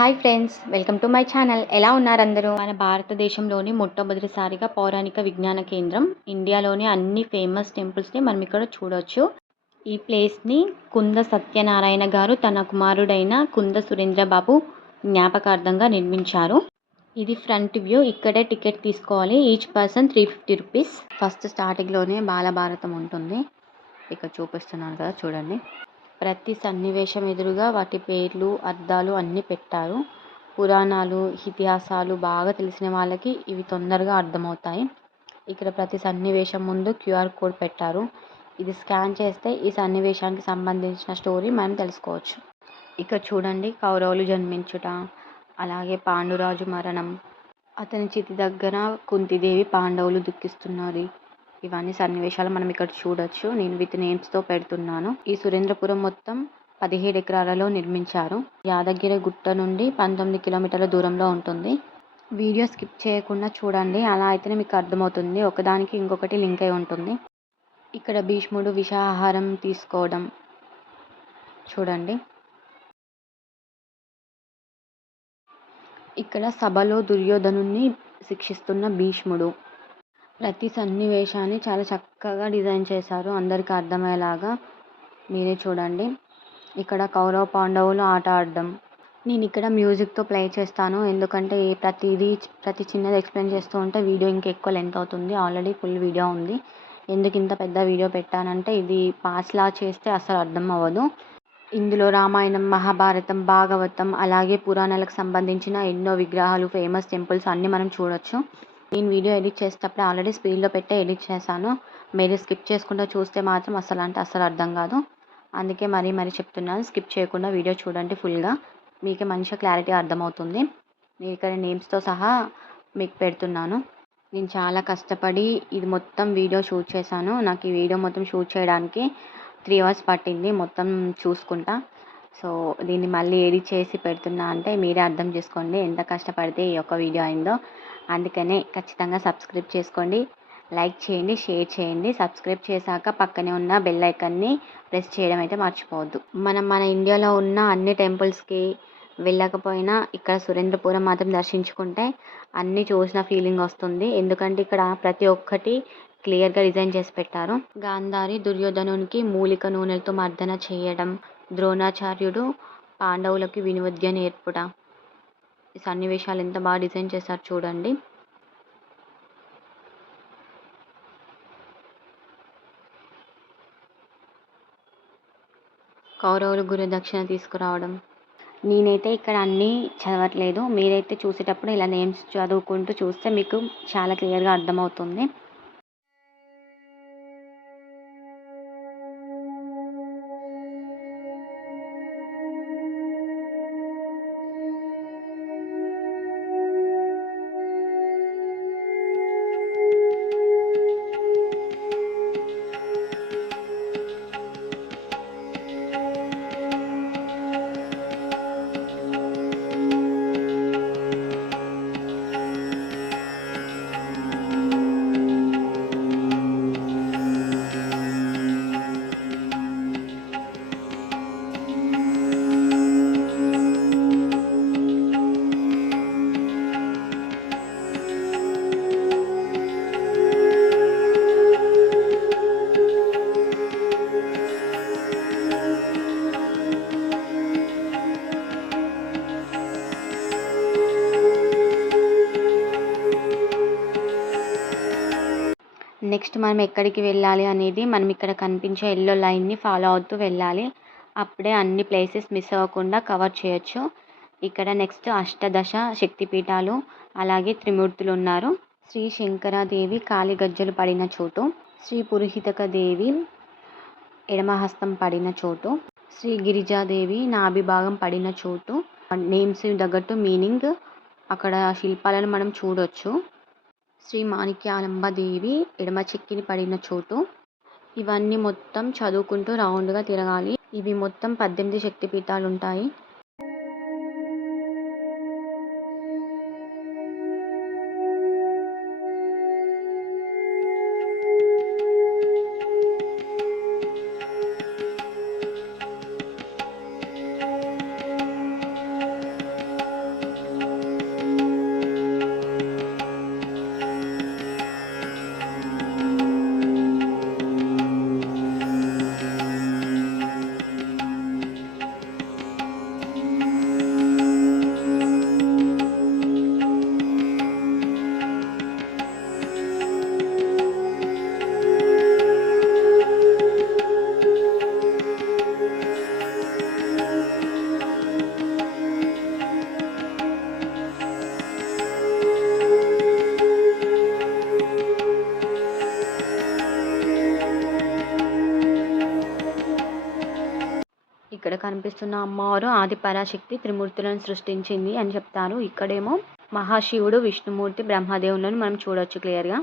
Hi friends, welcome to my channel. ఎలా ఉన్నారు అందరూ? మన భారతదేశంలోని మొట్టమొదటిసారిగా పౌరాణిక విజ్ఞాన కేంద్రం, ఇండియాలోని అన్ని ఫేమస్ టెంపుల్స్ని మనం ఇక్కడ చూడొచ్చు. ఈ ప్లేస్ని కుంద సత్యనారాయణ గారు తన కుమారుడైన కుంద సురేంద్రబాబు జ్ఞాపకార్థంగా నిర్మించారు. ఇది ఫ్రంట్ వ్యూ. ఇక్కడే టికెట్ తీసుకోవాలి. Each person 350 rupees. ఫస్ట్ స్టార్టింగ్లోనే బాలభారతం ఉంటుంది. ఇక్కడ చూపిస్తున్నాను కదా, చూడండి. ప్రతి సన్నివేశం ఎదురుగా వాటి పేర్లు, అర్థాలు అన్నీ పెట్టారు. పురాణాలు, ఇతిహాసాలు బాగా తెలిసిన వాళ్ళకి ఇవి తొందరగా అర్థమవుతాయి. ఇక్కడ ప్రతి సన్నివేశం ముందు క్యూఆర్ కోడ్ పెట్టారు. ఇది స్కాన్ చేస్తే ఈ సన్నివేశానికి సంబంధించిన స్టోరీ మనం తెలుసుకోవచ్చు. ఇక్కడ చూడండి, కౌరవులు జన్మించుట, అలాగే పాండురాజు మరణం, అతని చితి దగ్గర కుంతిదేవి పాండవులు దుఃఖిస్తున్నారు. ఇవన్నీ సన్నివేశాలు మనం ఇక్కడ చూడొచ్చు. నేను విత్ నేమ్స్తో పెడుతున్నాను. ఈ సురేంద్రపురం మొత్తం 17 ఎకరాలలో నిర్మించారు. యాదగిరి గుట్ట నుండి 19 కిలోమీటర్ల దూరంలో ఉంటుంది. వీడియో స్కిప్ చేయకుండా చూడండి, అలా అయితేనే మీకు అర్థమవుతుంది. ఒకదానికి ఇంకొకటి లింక్ అయి ఉంటుంది. ఇక్కడ భీష్ముడు విషాహారం తీసుకోవడం చూడండి. ఇక్కడ సభలో దుర్యోధనుని శిక్షిస్తున్న భీష్ముడు. ప్రతి సన్నివేశాన్ని చాలా చక్కగా డిజైన్ చేశారు, అందరికీ అర్థమయ్యేలాగా. మీరే చూడండి. ఇక్కడ కౌరవ పాండవులు ఆట ఆడడం. నేను ఇక్కడ మ్యూజిక్తో ప్లే చేస్తాను, ఎందుకంటే ప్రతి చిన్నది ఎక్స్ప్లెయిన్ చేస్తూ ఉంటే వీడియో ఇంకెక్కువ లెంత్ అవుతుంది. ఆల్రెడీ ఫుల్ వీడియో ఉంది. ఎందుకు ఇంత పెద్ద వీడియో పెట్టానంటే, ఇది పాస్లా చేస్తే అసలు అర్థం అవ్వదు. ఇందులో రామాయణం, మహాభారతం, భాగవతం, అలాగే పురాణాలకు సంబంధించిన ఎన్నో విగ్రహాలు, ఫేమస్ టెంపుల్స్ అన్నీ మనం చూడొచ్చు. నేను వీడియో ఎడిట్ చేసేటప్పుడు ఆల్రెడీ స్పీడ్లో పెట్టే ఎడిట్ చేశాను. మీరు స్కిప్ చేసుకుంటూ చూస్తే మాత్రం అసలు అర్థం కాదు. అందుకే మరీ చెప్తున్నాను, స్కిప్ చేయకుండా వీడియో చూడండి ఫుల్గా. మీకే మంచిగా క్లారిటీ అర్థమవుతుంది. నేను ఇక్కడ నేమ్స్తో సహా మీకు పెడుతున్నాను. నేను చాలా కష్టపడి ఇది మొత్తం వీడియో షూట్ చేశాను. నాకు ఈ వీడియో మొత్తం షూట్ చేయడానికి 3 అవర్స్ పట్టింది మొత్తం చూసుకుంటా. సో దీన్ని మళ్ళీ ఎడిట్ చేసి పెడుతున్నా అంటే మీరే అర్థం చేసుకోండి ఎంత కష్టపడితే ఈ యొక్క వీడియో అయిందో. అందుకనే ఖచ్చితంగా సబ్స్క్రైబ్ చేసుకోండి, లైక్ చేయండి, షేర్ చేయండి. సబ్స్క్రైబ్ చేశాక పక్కనే ఉన్న బెల్ ఐకాన్ని ప్రెస్ చేయడం అయితే మర్చిపోవద్దు. మన ఇండియాలో ఉన్న అన్ని టెంపుల్స్కి వెళ్ళకపోయినా ఇక్కడ సురేంద్రపురం మాత్రం దర్శించుకుంటే అన్నీ చూసిన ఫీలింగ్ వస్తుంది. ఎందుకంటే ఇక్కడ ప్రతి ఒక్కటి క్లియర్గా డిజైన్ చేసి పెట్టారు. గాంధారి దుర్యోధనునికి మూలిక నూనెలతో మర్దన చేయడం, ద్రోణాచార్యుడు పాండవులకి వినువిద్య నేర్పుట, ఈ సన్నివేశాలు ఎంత బాగా డిజైన్ చేశారు చూడండి. కౌరవులు గురుదక్షిణ తీసుకురావడం. నేనైతే ఇక్కడ అన్నీ చదవట్లేదు, మీరైతే చూసేటప్పుడు ఇలా నేమ్స్ చదువుకుంటూ చూస్తే మీకు చాలా క్లియర్గా అర్థమవుతుంది. నెక్స్ట్ మనం ఎక్కడికి వెళ్ళాలి అనేది, మనం ఇక్కడ కనిపించే ఎల్లో లైన్ని ఫాలో అవుతూ వెళ్ళాలి. అప్పుడే అన్ని ప్లేసెస్ మిస్ అవ్వకుండా కవర్ చేయొచ్చు. ఇక్కడ నెక్స్ట్ అష్టదశ శక్తిపీఠాలు, అలాగే త్రిమూర్తులు ఉన్నారు. శ్రీ శంకరాదేవి కాలి గజ్జలు పడిన చోటు, శ్రీ పురోహితక దేవి ఎడమహస్తం పడిన చోటు, శ్రీ గిరిజాదేవి నాభి భాగం పడిన చోటు. నేమ్స్ తగ్గట్టు మీనింగ్ అక్కడ శిల్పాలను మనం చూడొచ్చు. శ్రీ మాణిక్యాలంబాదేవి ఎడమ చెక్కిని పడిన చోటు. ఇవన్నీ మొత్తం చదువుకుంటూ రౌండ్గా తిరగాలి. ఇవి మొత్తం 18 శక్తిపీఠాలు ఉంటాయి. కనిపిస్తున్న అమ్మవారు ఆది పరాశక్తి త్రిమూర్తులను సృష్టించింది అని చెప్తారు. ఇక్కడేమో మహాశివుడు, విష్ణుమూర్తి, బ్రహ్మదేవులను మనం చూడొచ్చు క్లియర్గా.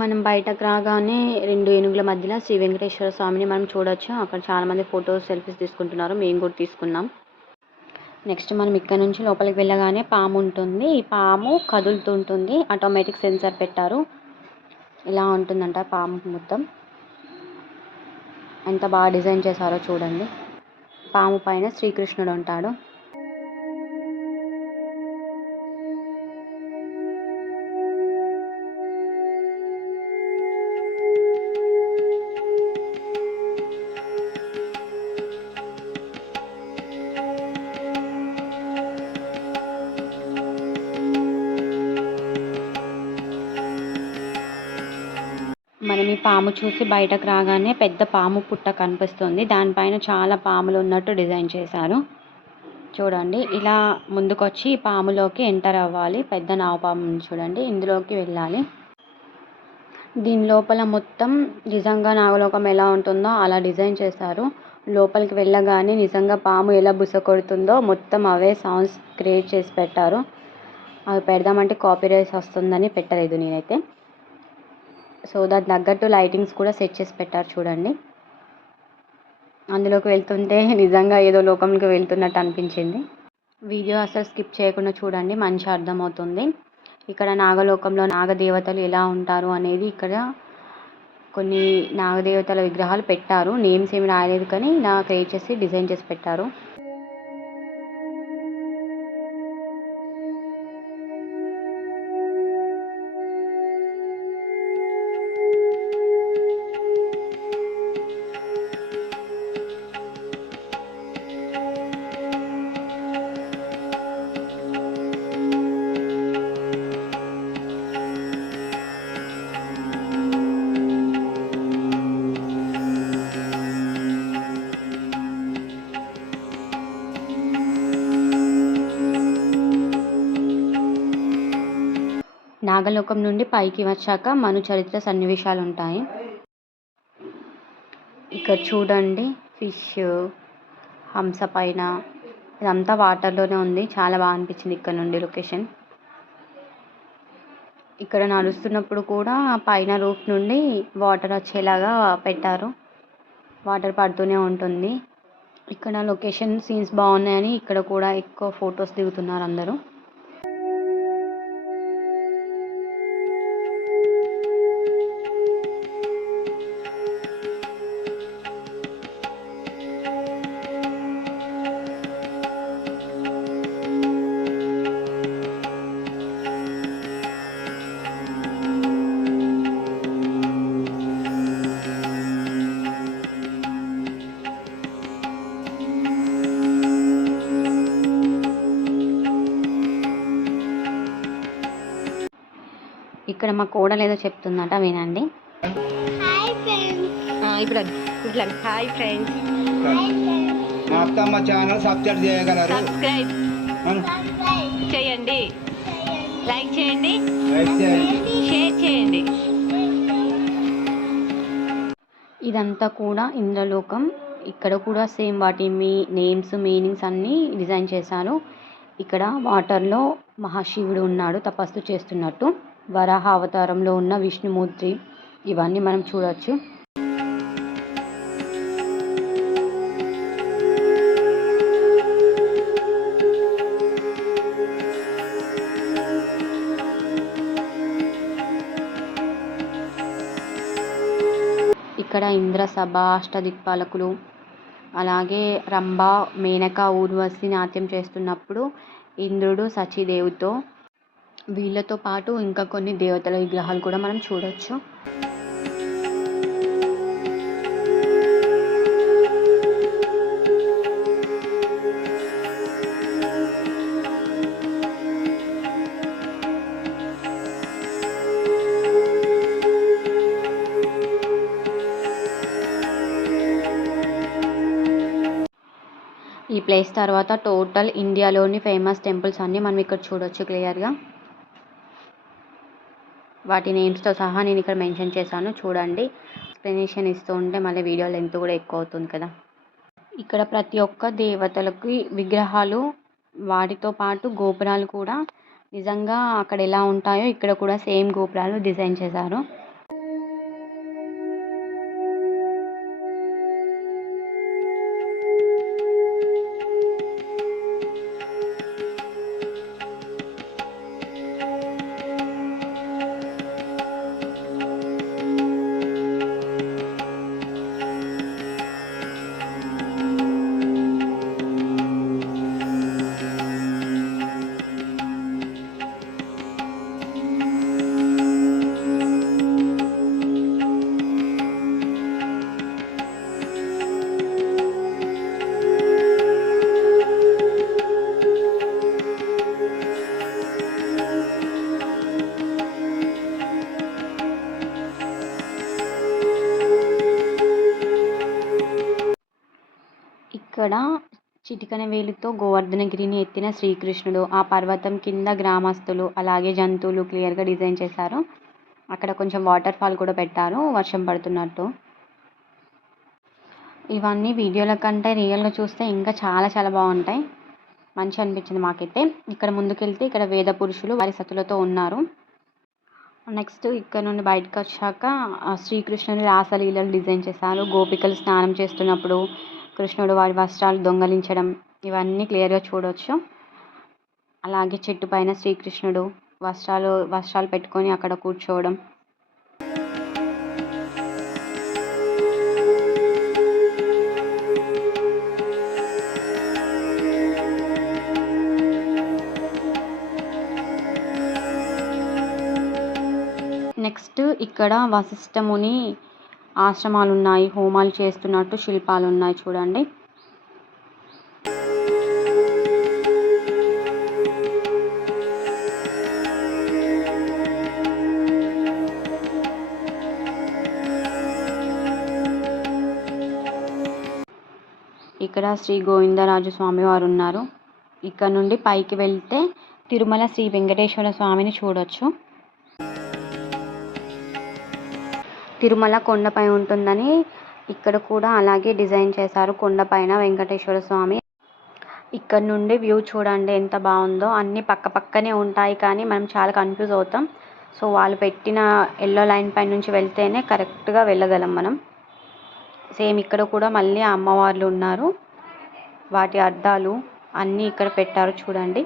మనం బయటకు రాగానే 2 ఏనుగుల మధ్యలో శ్రీ వెంకటేశ్వర స్వామిని మనం చూడొచ్చు. అక్కడ చాలామంది ఫొటోస్, సెల్ఫీస్ తీసుకుంటున్నారు. మేము కూడా తీసుకున్నాం. నెక్స్ట్ మనం ఇక్కడ నుంచి లోపలికి వెళ్ళగానే పాము ఉంటుంది. ఈ పాము కదులుతుంటుంది. ఆటోమేటిక్ సెన్సార్ పెట్టారు. ఇలా ఉంటుందంట పాము మొత్తం. ఎంత బాగా డిజైన్ చేశారో చూడండి. పాము పైన శ్రీకృష్ణుడు ఉంటాడు. మనం ఈ పాము చూసి బయటకు రాగానే పెద్ద పాము పుట్ట కనిపిస్తుంది. దానిపైన చాలా పాములు ఉన్నట్టు డిజైన్ చేశారు. చూడండి, ఇలా ముందుకొచ్చి ఈ పాములోకి ఎంటర్ అవ్వాలి. పెద్ద నాగు పాము చూడండి, ఇందులోకి వెళ్ళాలి. దీని లోపల మొత్తం నిజంగా నాగలోకం ఎలా ఉంటుందో అలా డిజైన్ చేశారు. లోపలికి వెళ్ళగానే నిజంగా పాము ఎలా బుస కొడుతుందో మొత్తం అవే సౌండ్స్ క్రియేట్ చేసి పెట్టారు. అవి పెడదామంటే కాపీరైట్స్ వస్తుందని పెట్టలేదు నేనైతే. సో దానికి తగ్గట్టు లైటింగ్స్ కూడా సెట్ చేసి పెట్టారు చూడండి. అందులోకి వెళ్తుంటే నిజంగా ఏదో లోకంలోకి వెళ్తున్నట్టు అనిపించింది. వీడియో అసలు స్కిప్ చేయకుండా చూడండి, మంచి అర్థమవుతుంది. ఇక్కడ నాగలోకంలో నాగదేవతలు ఎలా ఉంటారు అనేది ఇక్కడ కొన్ని నాగదేవతల విగ్రహాలు పెట్టారు. నేమ్స్ ఏమి రాయలేదు కానీ ఇలా క్రియేట్ చేసి డిజైన్ చేసి పెట్టారు. నాగలోకం నుండి పైకి వచ్చాక మను చరిత్ర సన్నివేశాలు ఉంటాయి. ఇక్కడ చూడండి, ఫిష్, హంస పైన ఇదంతా వాటర్లోనే ఉంది. చాలా బాగా అనిపించింది ఇక్కడ నుండి లొకేషన్. ఇక్కడ నడుస్తున్నప్పుడు కూడా పైన రూఫ్ నుండి వాటర్ వచ్చేలాగా పెట్టారు. వాటర్ పడుతూనే ఉంటుంది. ఇక్కడ లొకేషన్ సీన్స్ బాగున్నాయని ఇక్కడ కూడా ఎక్కువ ఫొటోస్ దిగుతున్నారు అందరూ. ఇక్కడ మా కోడలు ఏదో చెప్తుందట, వినండి. ఇప్పుడు హాయ్ ఫ్రెండ్స్, మా అత్తమ్మ ఛానల్ సబ్స్క్రైబ్ చేయగలరు. సబ్స్క్రైబ్ చేయండి, లైక్ చేయండి, షేర్ చేయండి. ఇదంతా కూడా ఇంద్రలోకం. ఇక్కడ కూడా సేమ్ వాటి నేమ్స్, మీనింగ్స్ అన్నీ డిజైన్ చేశారు. ఇక్కడ వాటర్లో మహాశివుడు ఉన్నాడు తపస్సు చేస్తున్నట్టు. వరాహ అవతారంలో ఉన్న విష్ణుమూర్తి, ఇవన్నీ మనం చూడొచ్చు. ఇక్కడ ఇంద్రసభ, అష్టదిక్పాలకులు, అలాగే రంభ, మేనక, ఊర్వశి నాట్యం చేస్తున్నప్పుడు ఇంద్రుడు సచీదేవితో, వీళ్ళతో పాటు ఇంకా కొన్ని దేవతల విగ్రహాలు కూడా మనం చూడొచ్చు. ఈ ప్లేస్ తర్వాత టోటల్ ఇండియాలోని ఫేమస్ టెంపుల్స్ అన్నీ మనం ఇక్కడ చూడొచ్చు క్లియర్గా. వాటి నేమ్స్తో సహా నేను ఇక్కడ మెన్షన్ చేశాను చూడండి. ఎక్స్ప్లెనేషన్ ఇస్తూ ఉంటే మళ్ళీ వీడియో లెంత్ కూడా ఎక్కువ అవుతుంది కదా. ఇక్కడ ప్రతి ఒక్క దేవతలకి విగ్రహాలు, వాటితో పాటు గోపురాలు కూడా నిజంగా అక్కడ ఎలా ఉంటాయో ఇక్కడ కూడా సేమ్ గోపురాలు డిజైన్ చేశారు. ఇక్కడ చిటికన వేలుతో గోవర్ధనగిరిని ఎత్తిన శ్రీకృష్ణుడు, ఆ పర్వతం కింద గ్రామస్తులు, అలాగే జంతువులు క్లియర్గా డిజైన్ చేశారు. అక్కడ కొంచెం వాటర్ ఫాల్ కూడా పెట్టారు వర్షం పడుతున్నట్టు. ఇవన్నీ వీడియోల కంటే రియల్గా చూస్తే ఇంకా చాలా చాలా బాగుంటాయి. మంచి అనిపించింది మాకైతే. ఇక్కడ ముందుకెళ్తే ఇక్కడ వేద పురుషులు వారి సతులతో ఉన్నారు. నెక్స్ట్ ఇక్కడ నుండి బయటకు వచ్చాక శ్రీకృష్ణుని రాసలీలలు డిజైన్ చేశారు. గోపికలు స్నానం చేస్తున్నప్పుడు కృష్ణుడు వారి వస్త్రాలు దొంగలించడం ఇవన్నీ క్లియర్గా చూడవచ్చు. అలాగే చెట్టు పైన శ్రీకృష్ణుడు వస్త్రాలు పెట్టుకొని అక్కడ కూర్చోవడం. నెక్స్ట్ ఇక్కడ వశిష్ఠ ముని ఆశ్రమాలు ఉన్నాయి, హోమాలు చేస్తున్నట్టు శిల్పాలు ఉన్నాయి చూడండి. ఇక్కడ శ్రీ గోవిందరాజు స్వామి వారు ఉన్నారు. ఇక్కడ నుండి పైకి వెళ్తే తిరుమల శ్రీ వెంకటేశ్వర స్వామిని చూడొచ్చు. తిరుమల కొండపై ఉంటుందని ఇక్కడ కూడా అలాగే డిజైన్ చేశారు. కొండపైన వెంకటేశ్వర స్వామి. ఇక్కడ నుండి వ్యూ చూడండి ఎంత బాగుందో. అన్నీ పక్క పక్కనే ఉంటాయి కానీ మనం చాలా కన్ఫ్యూజ్ అవుతాం. సో వాళ్ళు పెట్టిన ఎల్లో లైన్ పై నుంచి వెళ్తేనే కరెక్ట్గా వెళ్ళగలం మనం. సేమ్ ఇక్కడ కూడా మళ్ళీ అమ్మవార్లు ఉన్నారు, వాటి అర్థాలు అన్నీ ఇక్కడ పెట్టారు చూడండి.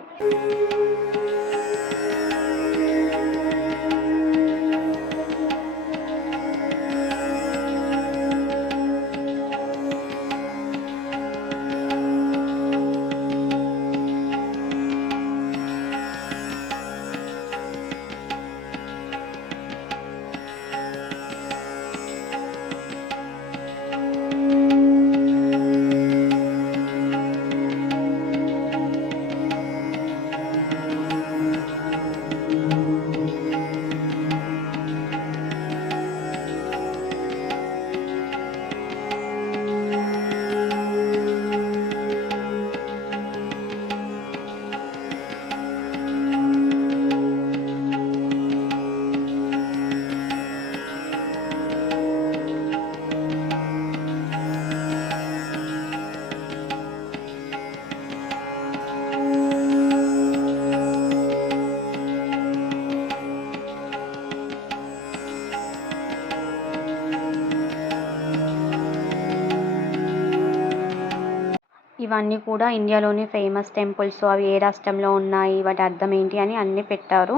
ఇవన్నీ కూడా ఇండియాలోని ఫేమస్ టెంపుల్స్. అవి ఏ రాష్ట్రంలో ఉన్నాయి, వాటి అర్థం ఏంటి అని అన్నీ పెట్టారు.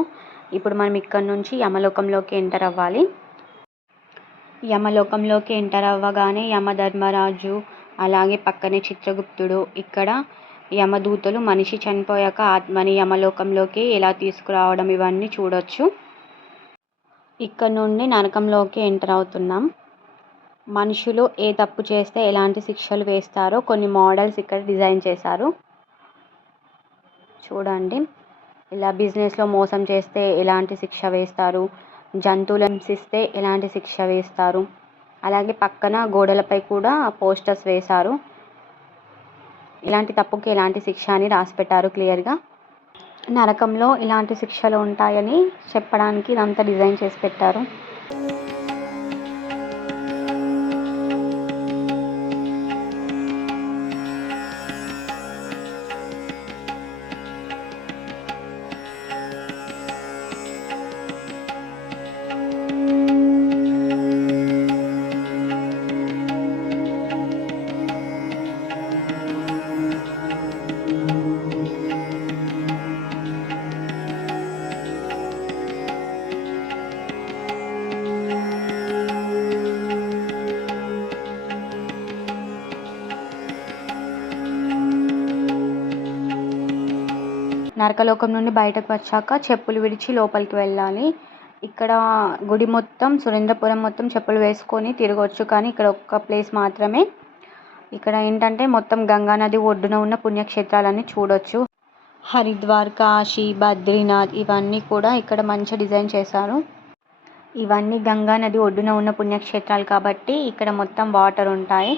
ఇప్పుడు మనం ఇక్కడ నుంచి యమలోకంలోకి ఎంటర్ అవ్వాలి. యమలోకంలోకి ఎంటర్ అవ్వగానే యమధర్మరాజు, అలాగే పక్కనే చిత్రగుప్తుడు, ఇక్కడ యమదూతలు మనిషి చనిపోయాక ఆత్మని యమలోకంలోకి ఎలా తీసుకురావడం ఇవన్నీ చూడొచ్చు. ఇక్కడ నుండి నరకంలోకి ఎంటర్ అవుతున్నాం. మనుషులు ఏ తప్పు చేస్తే ఎలాంటి శిక్షలు వేస్తారో కొన్ని మోడల్స్ ఇక్కడ డిజైన్ చేశారు చూడండి. ఇలా బిజినెస్లో మోసం చేస్తే ఎలాంటి శిక్ష వేస్తారు, జంతువులను హింసిస్తే ఎలాంటి శిక్ష వేస్తారు. అలాగే పక్కన గోడలపై కూడా పోస్టర్స్ వేశారు. ఇలాంటి తప్పుకి ఎలాంటి శిక్ష అని రాసిపెట్టారు క్లియర్గా. నరకంలో ఇలాంటి శిక్షలు ఉంటాయని చెప్పడానికి ఇదంతా డిజైన్ చేసి పెట్టారు. నరకలోకం నుండి బయటకు వచ్చాక చెప్పులు విడిచి లోపలికి వెళ్ళాలి. ఇక్కడ గుడి మొత్తం సురేంద్రపురం మొత్తం చెప్పులు వేసుకొని తిరగొచ్చు, కానీ ఇక్కడ ఒక్క ప్లేస్ మాత్రమే. ఇక్కడ ఏంటంటే మొత్తం గంగా నది ఒడ్డున ఉన్న పుణ్యక్షేత్రాలన్నీ చూడొచ్చు. హరిద్వార్, కాశీ, బద్రీనాథ్ ఇవన్నీ కూడా ఇక్కడ మంచిగా డిజైన్ చేశారు. ఇవన్నీ గంగా నది ఒడ్డున ఉన్న పుణ్యక్షేత్రాలు కాబట్టి ఇక్కడ మొత్తం వాటర్ ఉంటాయి.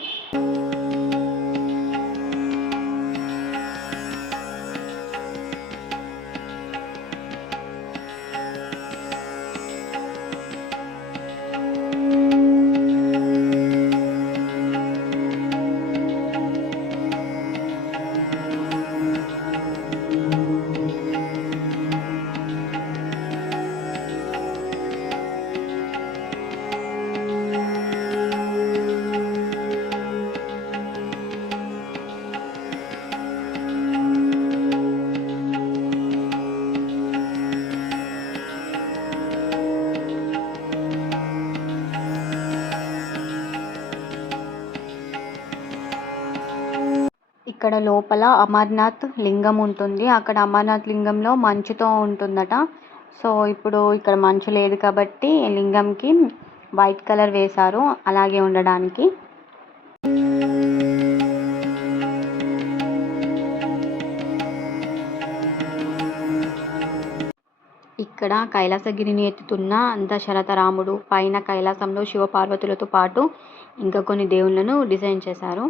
ఇక్కడ లోపల అమర్నాథ్ లింగం ఉంటుంది. అక్కడ అమర్నాథ్ లింగంలో మంచుతో ఉంటుందట. సో ఇప్పుడు ఇక్కడ మంచు లేదు కాబట్టి లింగంకి వైట్ కలర్ వేశారు అలాగే ఉండడానికి. ఇక్కడ కైలాసగిరిని ఎత్తుతున్న దశరథరాముడు, పైన కైలాసంలో శివపార్వతులతో పాటు ఇంకా కొన్ని దేవుళ్ళను డిజైన్ చేశారు.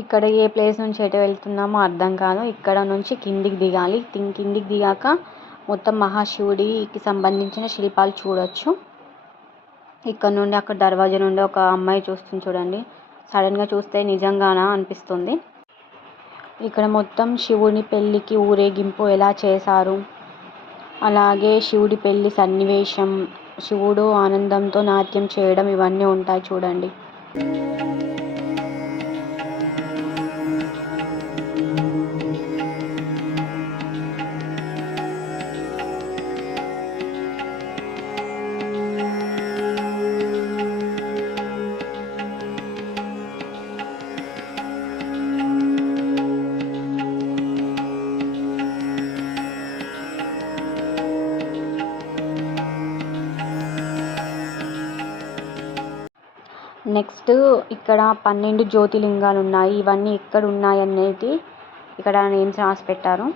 ఇక్కడ ఏ ప్లేస్ నుంచి ఎటు వెళ్తున్నామో అర్థం కాదు. ఇక్కడ నుంచి కిందికి దిగాలి. కిందికి దిగాక మొత్తం మహాశివుడికి సంబంధించిన శిల్పాలు చూడొచ్చు. ఇక్కడ నుండి అక్కడ దర్వాజా నుండి ఒక అమ్మాయి చూస్తుంది చూడండి. సడన్గా చూస్తే నిజంగానా అనిపిస్తుంది. ఇక్కడ మొత్తం శివుని పెళ్ళికి ఊరేగింపు ఎలా చేశారు, అలాగే శివుడి పెళ్ళి సన్నివేశం, శివుడు ఆనందంతో నాట్యం చేయడం ఇవన్నీ ఉంటాయి చూడండి. నెక్స్ట్ ఇక్కడ 12 జ్యోతిర్లింగాలు ఉన్నాయి. ఇవన్నీ ఎక్కడ ఉన్నాయి అనేది ఇక్కడ నేమ్స్ రాసి పెట్టారు.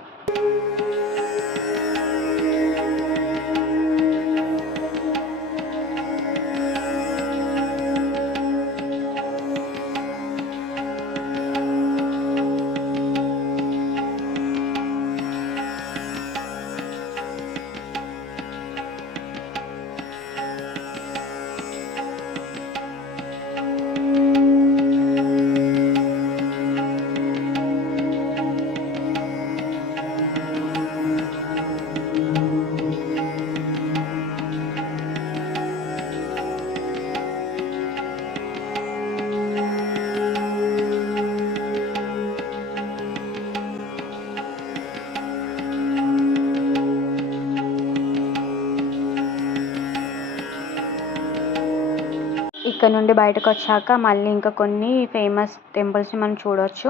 ఇక్కడ నుండి బయటకు వచ్చాక మళ్ళీ ఇంకా కొన్ని ఫేమస్ టెంపుల్స్ని మనం చూడవచ్చు.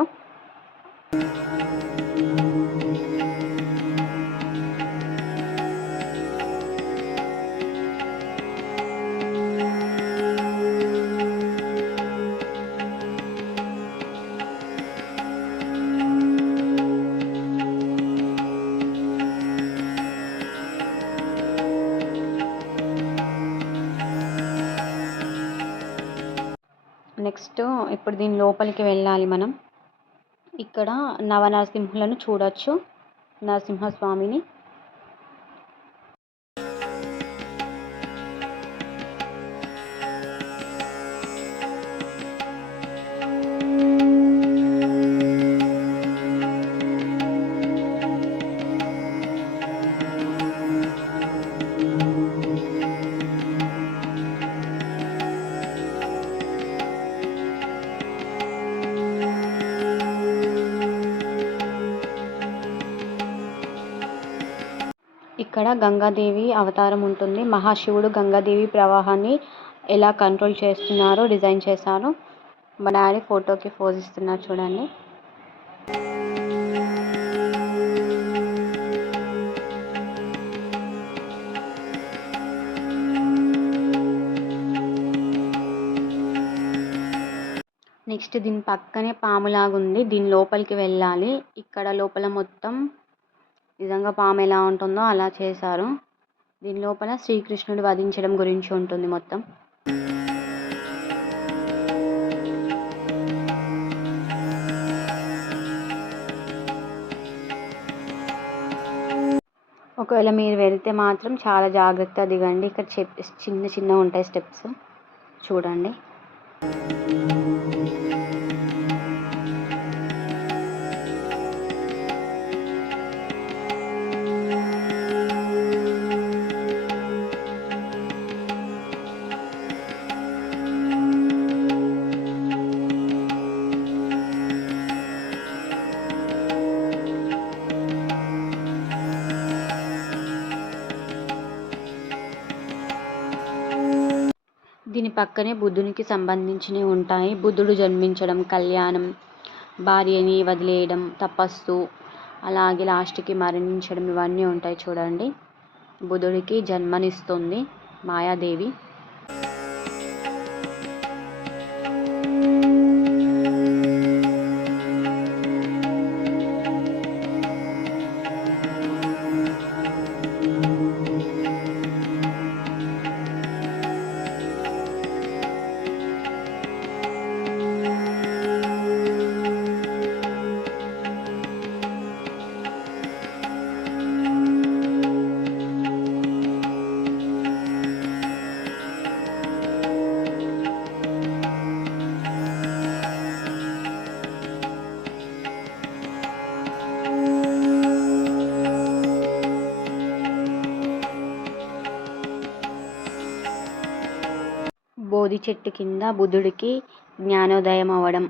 నెక్స్ట్ ఇప్పుడు దీని లోపలికి వెళ్ళాలి మనం. ఇక్కడ నవనరసింహులను చూడొచ్చు, నరసింహస్వామిని. ఇక్కడ గంగాదేవి అవతారం ఉంటుంది. మహాశివుడు గంగాదేవి ప్రవాహాన్ని ఎలా కంట్రోల్ చేస్తున్నారో డిజైన్ చేశారు. మా డాడీ ఫోటోకి పోజ్ ఇస్తున్నారు చూడండి. నెక్స్ట్ దీని పక్కనే పాములాగా ఉంది. దీని లోపలికి వెళ్ళాలి. ఇక్కడ లోపల మొత్తం నిజంగా పాము ఎలా ఉంటుందో అలా చేశారు. దీని లోపల శ్రీకృష్ణుడు వధించడం గురించి ఉంటుంది మొత్తం. ఒకవేళ మీరు వెళ్తే మాత్రం చాలా జాగ్రత్తగా దిగండి. ఇక్కడ చిన్న చిన్న ఉంటాయి స్టెప్స్, చూడండి. దీని పక్కనే బుద్ధునికి సంబంధించినవి ఉంటాయి. బుద్ధుడు జన్మించడం, కళ్యాణం, భార్యని వదిలేయడం, తపస్సు, అలాగే లాస్ట్కి మరణించడం, ఇవన్నీ ఉంటాయి చూడండి. బుద్ధుడికి జన్మనిస్తుంది మాయాదేవి. బోధి చెట్టు కింద బుద్ధుడికి జ్ఞానోదయం అవ్వడం.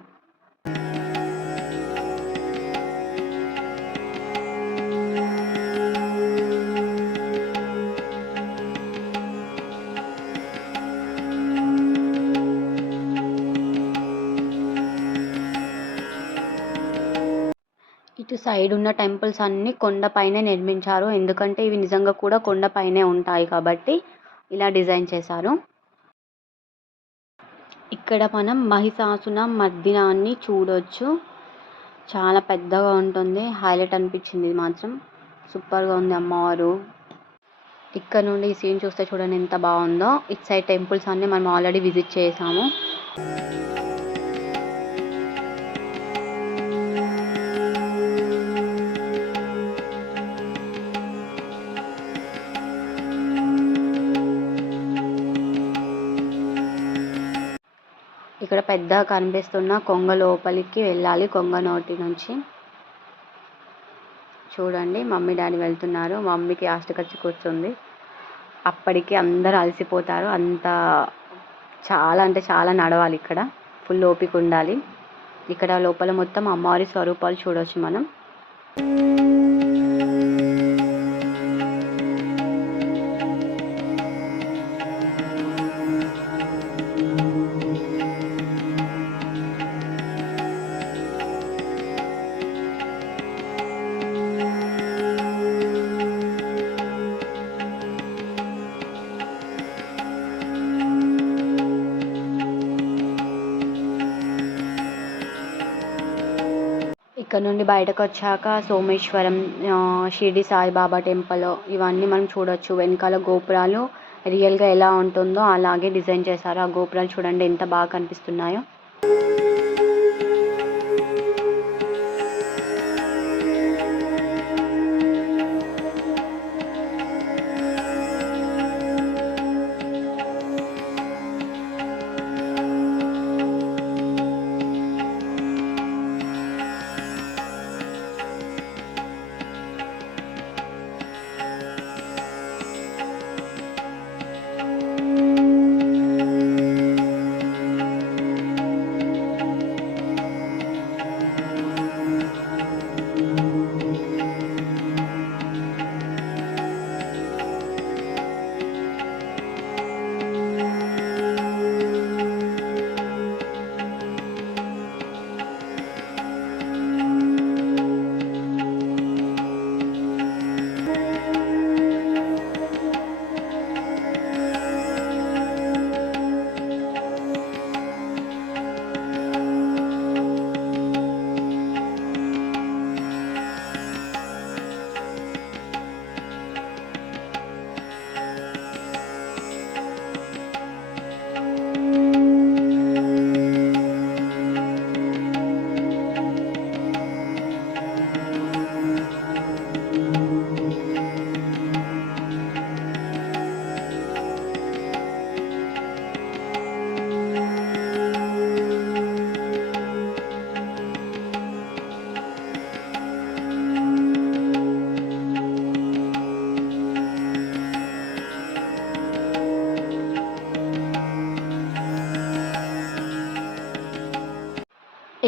ఇటు సైడ్ ఉన్న టెంపుల్స్ అన్నీ కొండపైనే నిర్మించారు. ఎందుకంటే ఇవి నిజంగా కూడా కొండపైనే ఉంటాయి కాబట్టి ఇలా డిజైన్ చేశారు. ఇక్కడ మనం మహిషాసున మర్దినాన్ని చూడొచ్చు. చాలా పెద్దగా ఉంటుంది. హైలైట్ అనిపించింది ఇది మాత్రం. సూపర్గా ఉంది అమ్మవారు. ఇక్కడ నుండి ఈ సీన్ చూస్తే చూడండి ఎంత బాగుందో. ఇటు సైడ్ టెంపుల్స్ అన్నీ మనం ఆల్రెడీ విజిట్ చేసాము. ఇక్కడ పెద్దగా కనిపిస్తున్న కొంగ లోపలికి వెళ్ళాలి. కొంగ నోటి నుంచి చూడండి. మమ్మీ డాడీ వెళ్తున్నారు. మమ్మీకి ఆస్తికొచ్చి కూర్చుంది. అప్పటికి అందరూ అలసిపోతారు. అంత చాలా అంటే చాలా నడవాలి. ఇక్కడ ఫుల్ ఓపిక ఉండాలి. ఇక్కడ లోపల మొత్తం అమ్మవారి స్వరూపాలు చూడవచ్చు మనం. ఇక్కడ నుండి బయటకు వచ్చాక సోమేశ్వరం, షిరిడి సాయిబాబా టెంపుల్ ఇవన్నీ మనం చూడొచ్చు. వెనకాల గోపురాలు రియల్గా ఎలా ఉంటుందో అలాగే డిజైన్ చేశారు. ఆ గోపురాలు చూడండి ఎంత బాగా కనిపిస్తున్నాయో.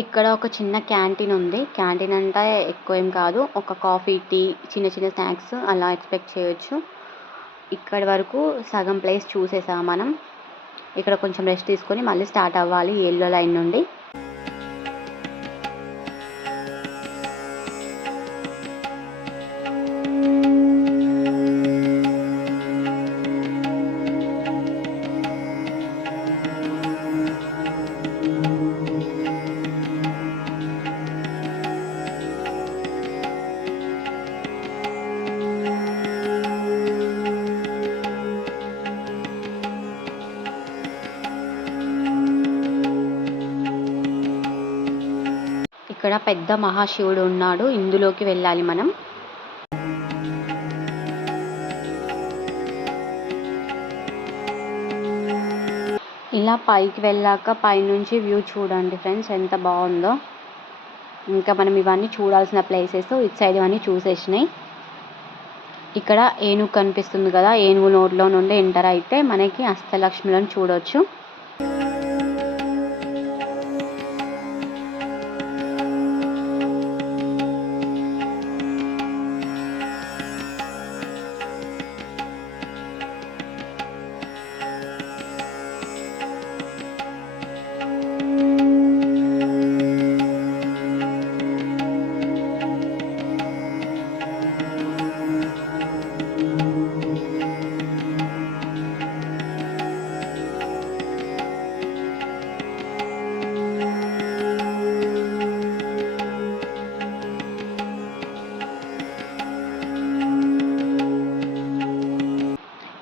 ఇక్కడ ఒక చిన్న క్యాంటీన్ ఉంది. క్యాంటీన్ అంటే ఎక్కువ ఏం కాదు. ఒక కాఫీ, టీ, చిన్న చిన్న స్నాక్స్ అలా ఎక్స్‌పెక్ట్ చేయొచ్చు. ఇక్కడి వరకు సగం ప్లేస్ చూసేసాం మనం. ఇక్కడ కొంచెం రెస్ట్ తీసుకొని మళ్ళీ స్టార్ట్ అవ్వాలి యెల్లో లైన్ నుండి. ఇక్కడ పెద్ద మహాశివుడు ఉన్నాడు. ఇందులోకి వెళ్ళాలి మనం. ఇలా పైకి వెళ్ళాక పైనుంచి వ్యూ చూడండి ఫ్రెండ్స్ ఎంత బాగుందో. ఇంకా మనం ఇవన్నీ చూడాల్సిన ప్లేసెస్ ఇటు సైడ్ ఇవన్నీ చూసేసినాయి. ఇక్కడ ఏనుగు కనిపిస్తుంది కదా, ఏనుగు నోట్లో నుండి ఎంటర్ అయితే మనకి అష్టలక్ష్ములను చూడొచ్చు.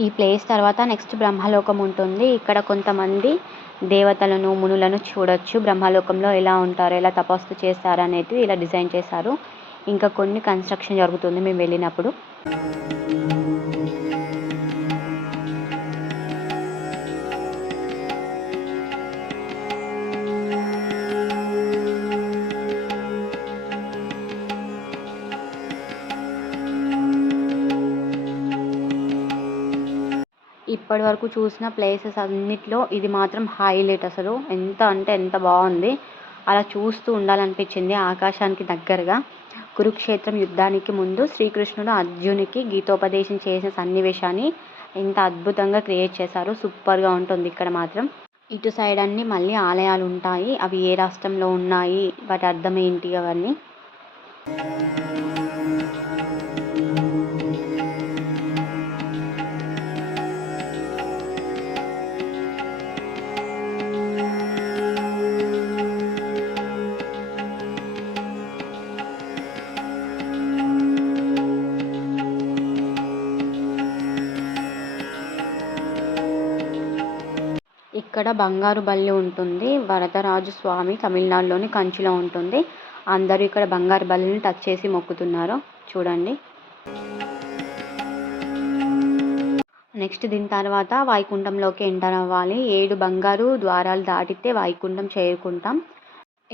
ఈ ప్లేస్ తర్వాత నెక్స్ట్ బ్రహ్మలోకం ఉంటుంది. ఇక్కడ కొంతమంది దేవతలను, మునులను చూడొచ్చు. బ్రహ్మలోకంలో ఎలా ఉంటారు, ఎలా తపస్సు చేస్తారు అనేది ఇలా డిజైన్ చేశారు. ఇంకా కొన్ని కన్స్ట్రక్షన్ జరుగుతుంది మేము వెళ్ళినప్పుడు. ఇప్పటి వరకు చూసిన ప్లేసెస్ అన్నిట్లో ఇది మాత్రం హైలైట్. అసలు ఎంత అంటే ఎంత బాగుంది. అలా చూస్తూ ఉండాలనిపించింది ఆకాశానికి దగ్గరగా. కురుక్షేత్రం యుద్ధానికి ముందు శ్రీకృష్ణుడు అర్జునికి గీతోపదేశం చేసిన సన్నివేశాన్ని ఎంత అద్భుతంగా క్రియేట్ చేశారు. సూపర్గా ఉంటుంది ఇక్కడ మాత్రం. ఇటు సైడ్ అన్ని మళ్ళీ ఆలయాలు ఉంటాయి. అవి ఏ రాష్ట్రంలో ఉన్నాయి, వాటి అర్థం ఏంటి అవన్నీ. ఇక్కడ బంగారు బల్లి ఉంటుంది. వరదరాజు స్వామి తమిళనాడులోని కంచిలో ఉంటుంది. అందరూ ఇక్కడ బంగారు బల్లిని టచ్ చేసి మొక్కుతున్నారు చూడండి. నెక్స్ట్ దీని తర్వాత వైకుంఠంలోకి ఎంటర్ అవ్వాలి. 7 బంగారు ద్వారాలు దాటితే వైకుంఠం చేరుకుంటాం.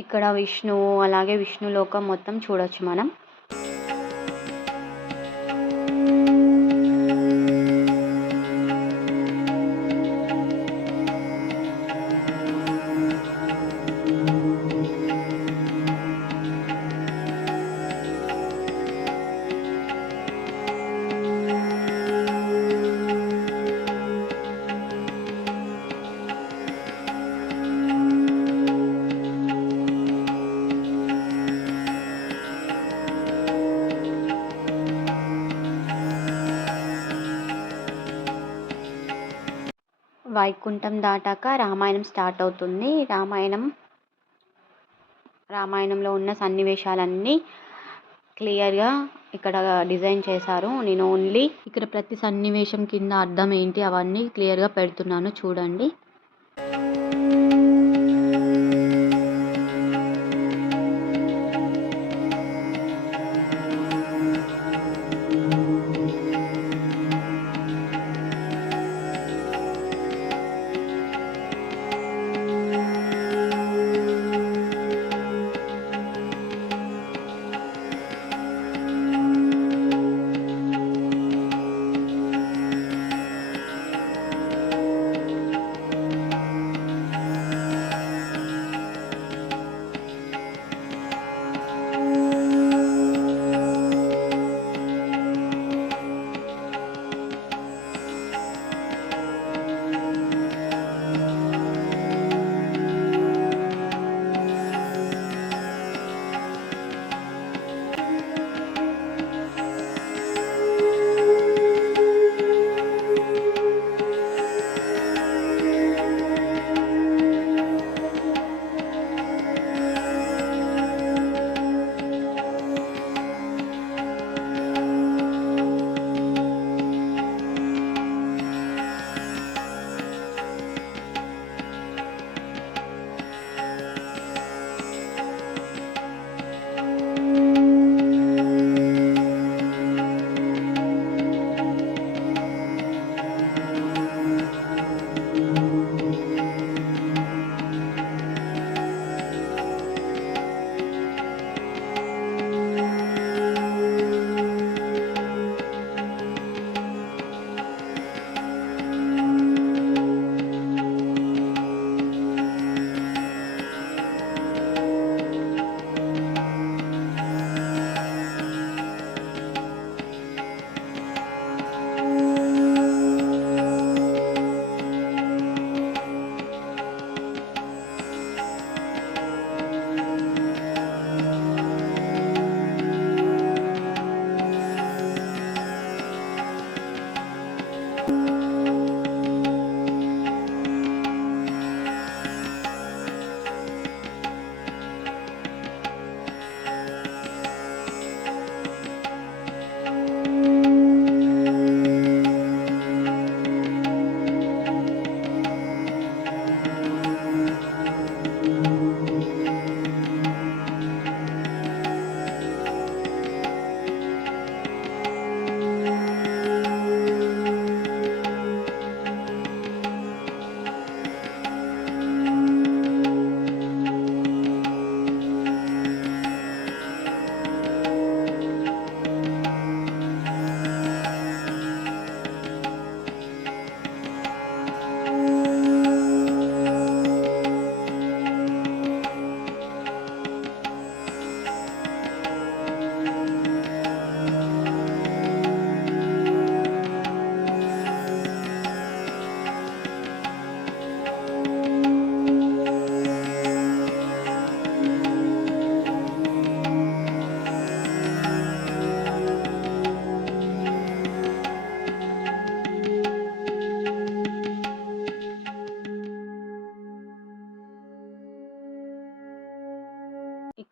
ఇక్కడ విష్ణువు అలాగే విష్ణులోకం మొత్తం చూడొచ్చు మనం. వైకుంఠం దాటాక రామాయణం స్టార్ట్ అవుతుంది. రామాయణంలో ఉన్న సన్నివేశాలన్నీ క్లియర్గా ఇక్కడ డిజైన్ చేశారు. నేను ఓన్లీ ఇక్కడ ప్రతి సన్నివేశం కింద అర్థం ఏంటి అవన్నీ క్లియర్గా పెడుతున్నాను చూడండి.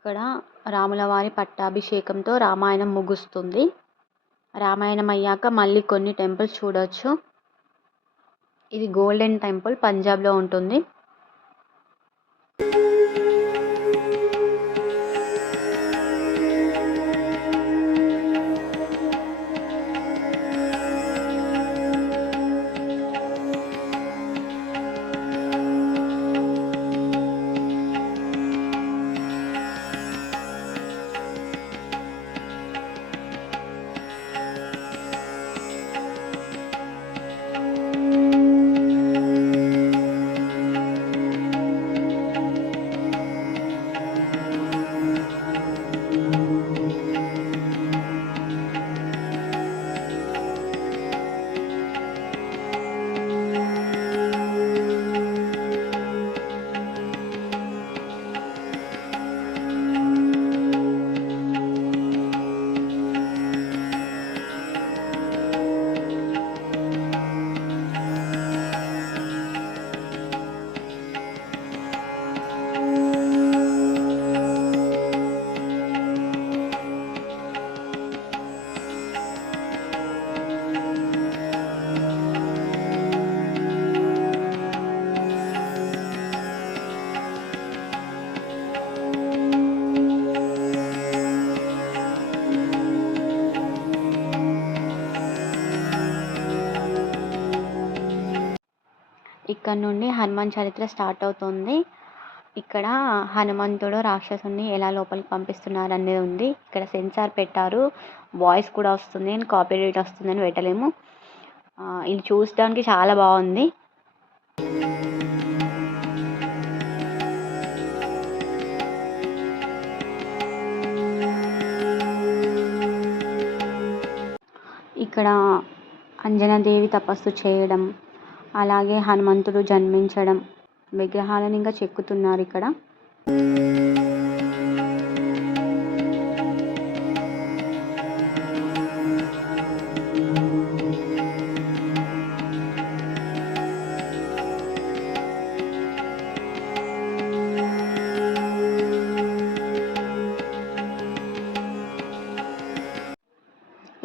ఇక్కడ రాముల వారి పట్టాభిషేకంతో రామాయణం ముగుస్తుంది. రామాయణం అయ్యాక మళ్ళీ కొన్ని టెంపుల్స్ చూడొచ్చు. ఇది గోల్డెన్ టెంపుల్, పంజాబ్లో ఉంటుంది. ఇక్కడ నుండి హనుమాన్ చరిత్ర స్టార్ట్ అవుతుంది. ఇక్కడ హనుమంతుడు రాక్షసుని ఎలా లోపలికి పంపిస్తున్నారు అనేది ఉంది. ఇక్కడ సెన్సార్ పెట్టారు, వాయిస్ కూడా వస్తుంది అండ్ కాపీరైట్ వస్తుందని పెట్టలేము. ఇది చూడడానికి చాలా బాగుంది. ఇక్కడ అంజనాదేవి తపస్సు చేయడం, అలాగే హనుమంతుడు జన్మించడం, విగ్రహాలను ఇంకా చెక్కుతున్నారు ఇక్కడ.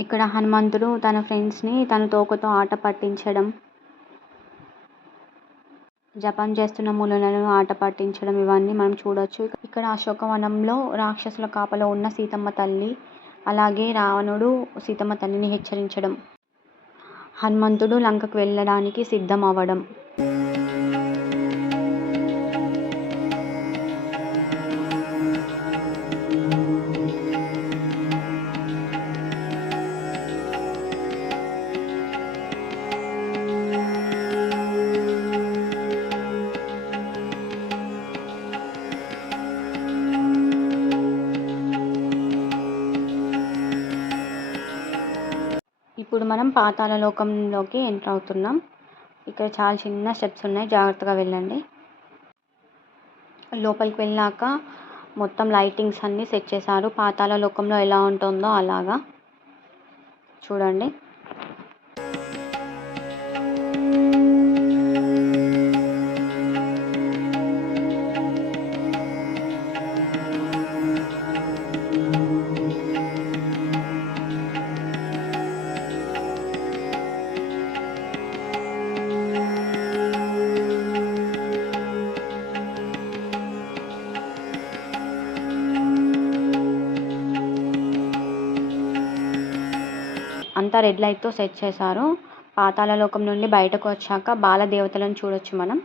ఇక్కడ హనుమంతుడు తన ఫ్రెండ్స్ని తన తోకతో ఆట పట్టించడం, జపం చేస్తున్న మునులను ఆట పట్టించడం ఇవన్నీ మనం చూడొచ్చు. ఇక్కడ అశోకవనంలో రాక్షసుల కాపలో ఉన్న సీతమ్మ తల్లి, అలాగే రావణుడు సీతమ్మ తల్లిని హెచ్చరించడం, హనుమంతుడు లంకకు వెళ్ళడానికి సిద్ధం అవ్వడం. ఇప్పుడు మనం పాతాళ లోకంలోకి ఎంటర్ అవుతున్నాం. ఇక్కడ చాలా చిన్న స్టెప్స్ ఉన్నాయి, జాగ్రత్తగా వెళ్ళండి. లోపలికి వెళ్ళాక మొత్తం లైటింగ్స్ అన్నీ సెట్ చేశారు. పాతాళ లోకంలో ఎలా ఉంటుందో అలాగా చూడండి. అంతా రెడ్ లైట్తో సెట్ చేశారు. పాతాళ లోకం నుండి బయటకు వచ్చాక బాలదేవతలను చూడొచ్చు మనం.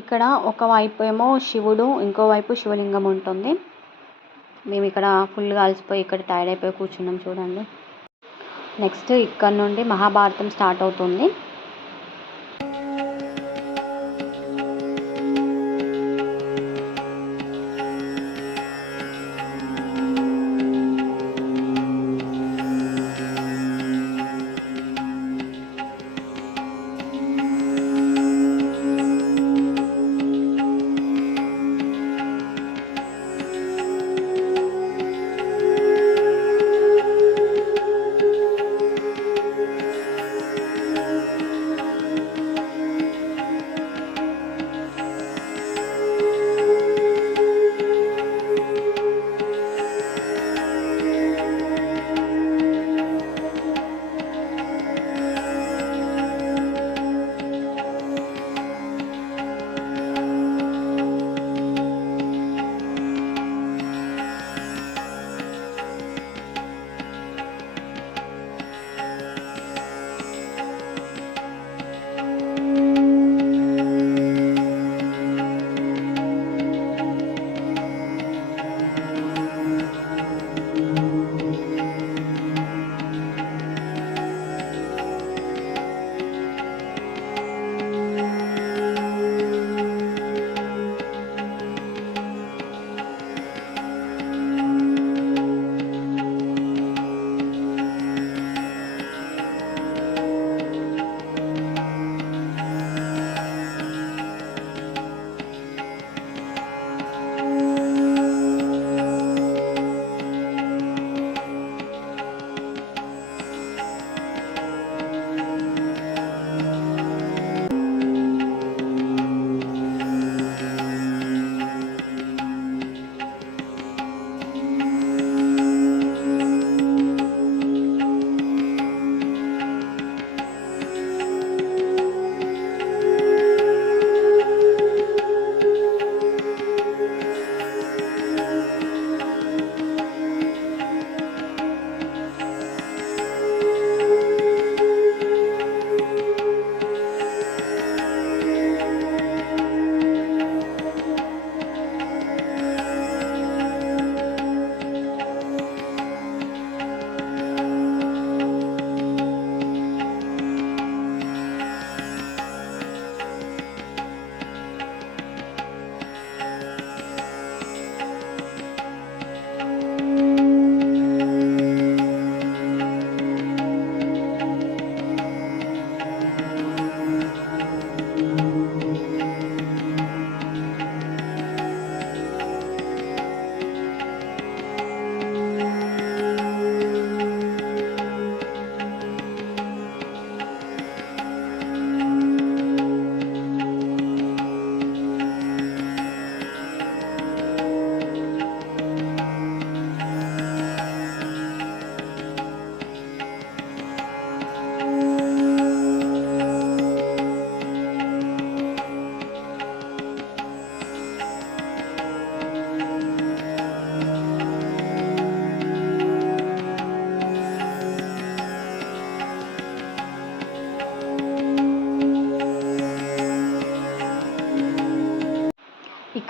ఇక్కడ ఒకవైపు ఏమో శివుడు, ఇంకోవైపు శివలింగం ఉంటుంది. మేము ఇక్కడ ఫుల్గా అలసిపోయి ఇక్కడ టైర్డ్ అయిపోయి కూర్చున్నాం చూడండి. నెక్స్ట్ ఇక్కడ నుండి మహాభారతం స్టార్ట్ అవుతుంది.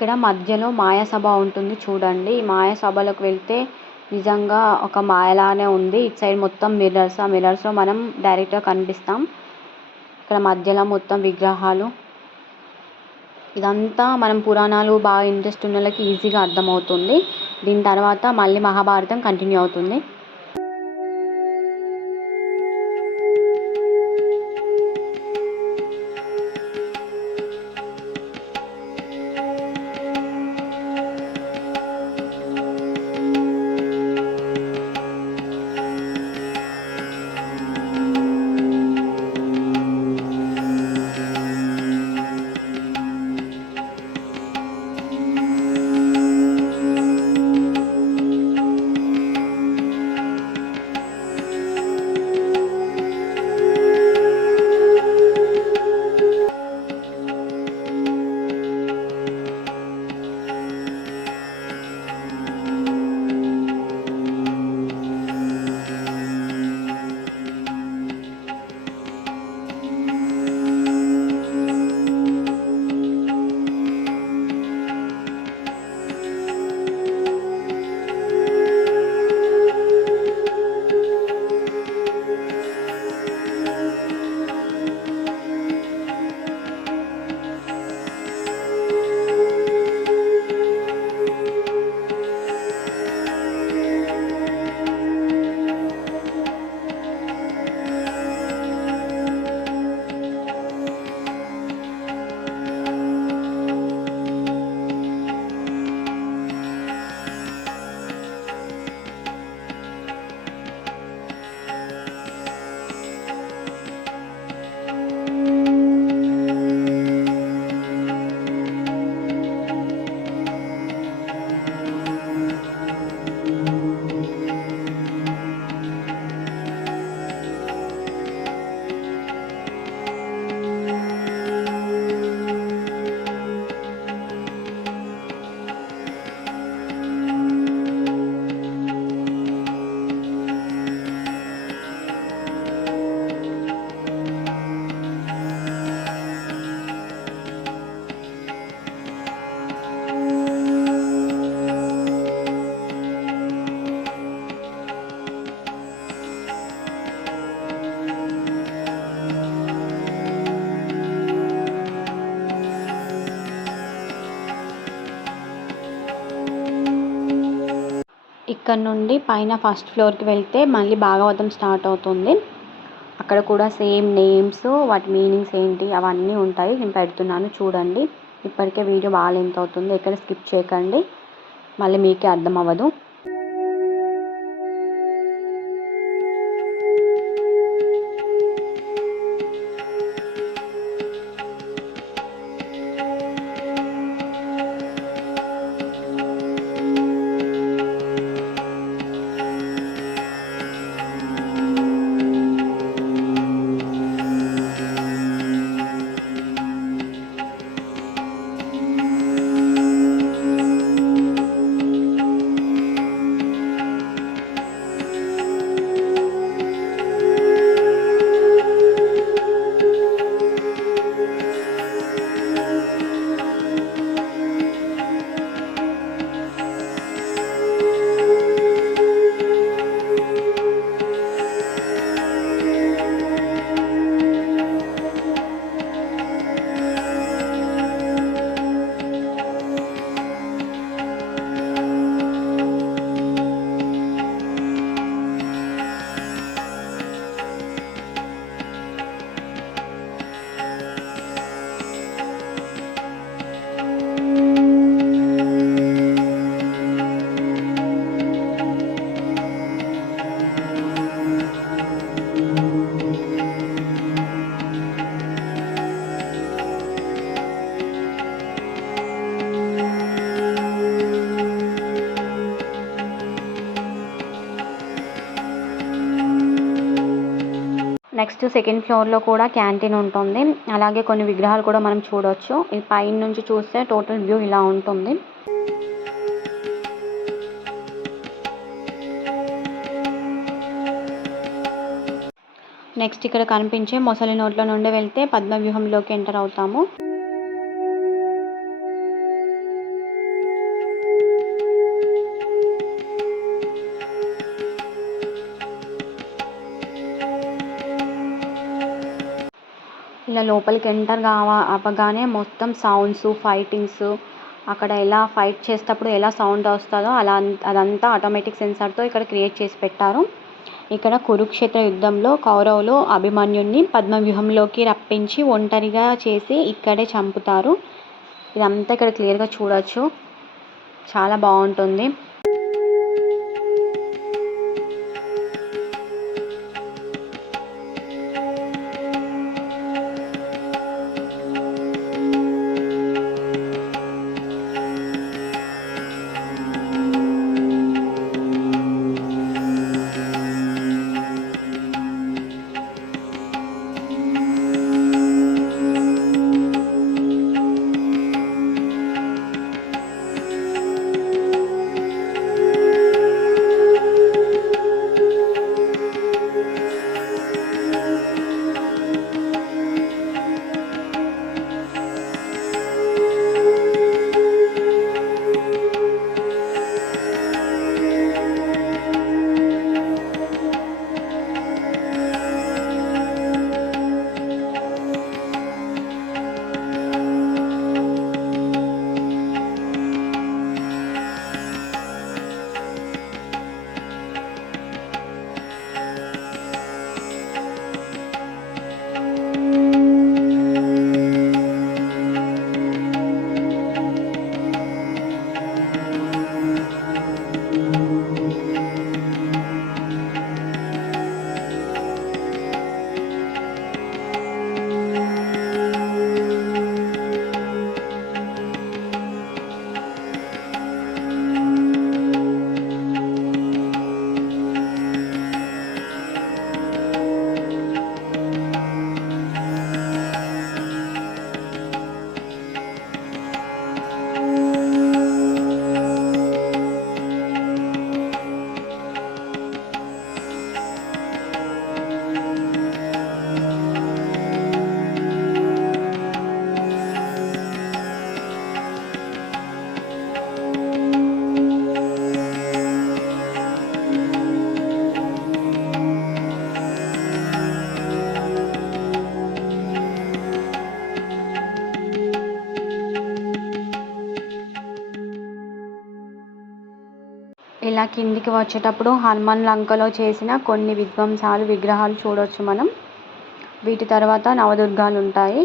ఇక్కడ మధ్యలో మాయాసభ ఉంటుంది చూడండి. ఈ మాయాసభలోకి వెళ్తే నిజంగా ఒక మాయలానే ఉంది. ఇటు సైడ్ మొత్తం మిర్రర్స్, ఆ మిర్రర్స్లో మనం డైరెక్ట్గా కనిపిస్తాం. ఇక్కడ మధ్యలో మొత్తం విగ్రహాలు. ఇదంతా మనం పురాణాలు బాగా ఇంట్రెస్ట్ ఉన్న వాళ్ళకి ఈజీగా అర్థమవుతుంది. దీని తర్వాత మళ్ళీ మహాభారతం కంటిన్యూ అవుతుంది. ఇక్కడ నుండి పైన ఫస్ట్ ఫ్లోర్కి వెళ్తే మళ్ళీ భాగవతం స్టార్ట్ అవుతుంది. అక్కడ కూడా సేమ్ నేమ్స్, వాటి మీనింగ్స్ ఏంటి అవన్నీ ఉంటాయి. నేను పెడుతున్నాను చూడండి. ఇప్పటికే వీడియో బాగా లెంత్ అవుతుంది, ఎక్కడ స్కిప్ చేయకండి, మళ్ళీ మీకే అర్థం అవ్వదు. నెక్స్ట్ సెకండ్ ఫ్లోర్లో కూడా క్యాంటీన్ ఉంటుంది. అలాగే కొన్ని విగ్రహాలు కూడా మనం చూడవచ్చు. ఈ పైన నుంచి చూస్తే టోటల్ వ్యూ ఇలా ఉంటుంది. నెక్స్ట్ ఇక్కడ కనిపించే మొసలి నోట్లో నుండి వెళ్తే పద్మవ్యూహంలోకి ఎంటర్ అవుతాము. ఇలా లోపలికి ఎంటర్ అవ్వగానే మొత్తం సౌండ్స్, ఫైటింగ్స్, అక్కడ ఎలా ఫైట్ చేసేటప్పుడు ఎలా సౌండ్ వస్తుందో అదంతా ఆటోమేటిక్ సెన్సార్తో ఇక్కడ క్రియేట్ చేసి పెట్టారు. ఇక్కడ కురుక్షేత్ర యుద్ధంలో కౌరవులు అభిమన్యుని పద్మవ్యూహంలోకి రప్పించి ఒంటరిగా చేసి ఇక్కడే చంపుతారు. ఇదంతా ఇక్కడ క్లియర్గా చూడొచ్చు. చాలా బాగుంటుంది. ఇలా కిందికి వచ్చేటప్పుడు హనుమాన్ లంకలో చేసిన కొన్ని విగ్రహాలు చూడొచ్చు మనం. వీటి తర్వాత నవదుర్గాలు ఉంటాయి.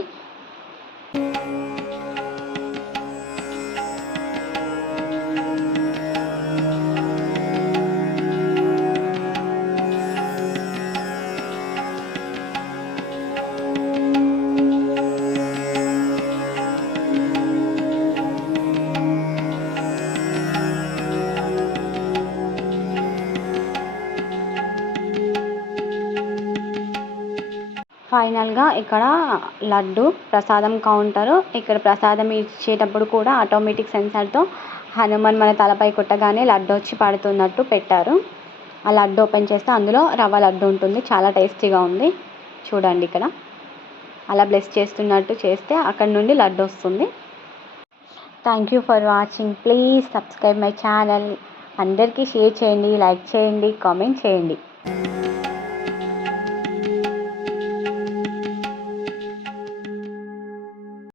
ఫైనల్గా ఇక్కడ లడ్డు ప్రసాదం కౌంటరు. ఇక్కడ ప్రసాదం ఇచ్చేటప్పుడు కూడా ఆటోమేటిక్ సెన్సార్తో హనుమాన్ మన తలపై కొట్టగానే లడ్డు వచ్చి పడుతున్నట్టు పెట్టారు. ఆ లడ్డు ఓపెన్ చేస్తే అందులో రవ్వ లడ్డు ఉంటుంది. చాలా టేస్టీగా ఉంది. చూడండి ఇక్కడ అలా బ్లెస్ చేస్తున్నట్టు చేస్తే అక్కడ నుండి లడ్డు వస్తుంది. Thank you for watching. Please subscribe my channel. అందరికీ షేర్ చేయండి, లైక్ చేయండి, కామెంట్ చేయండి.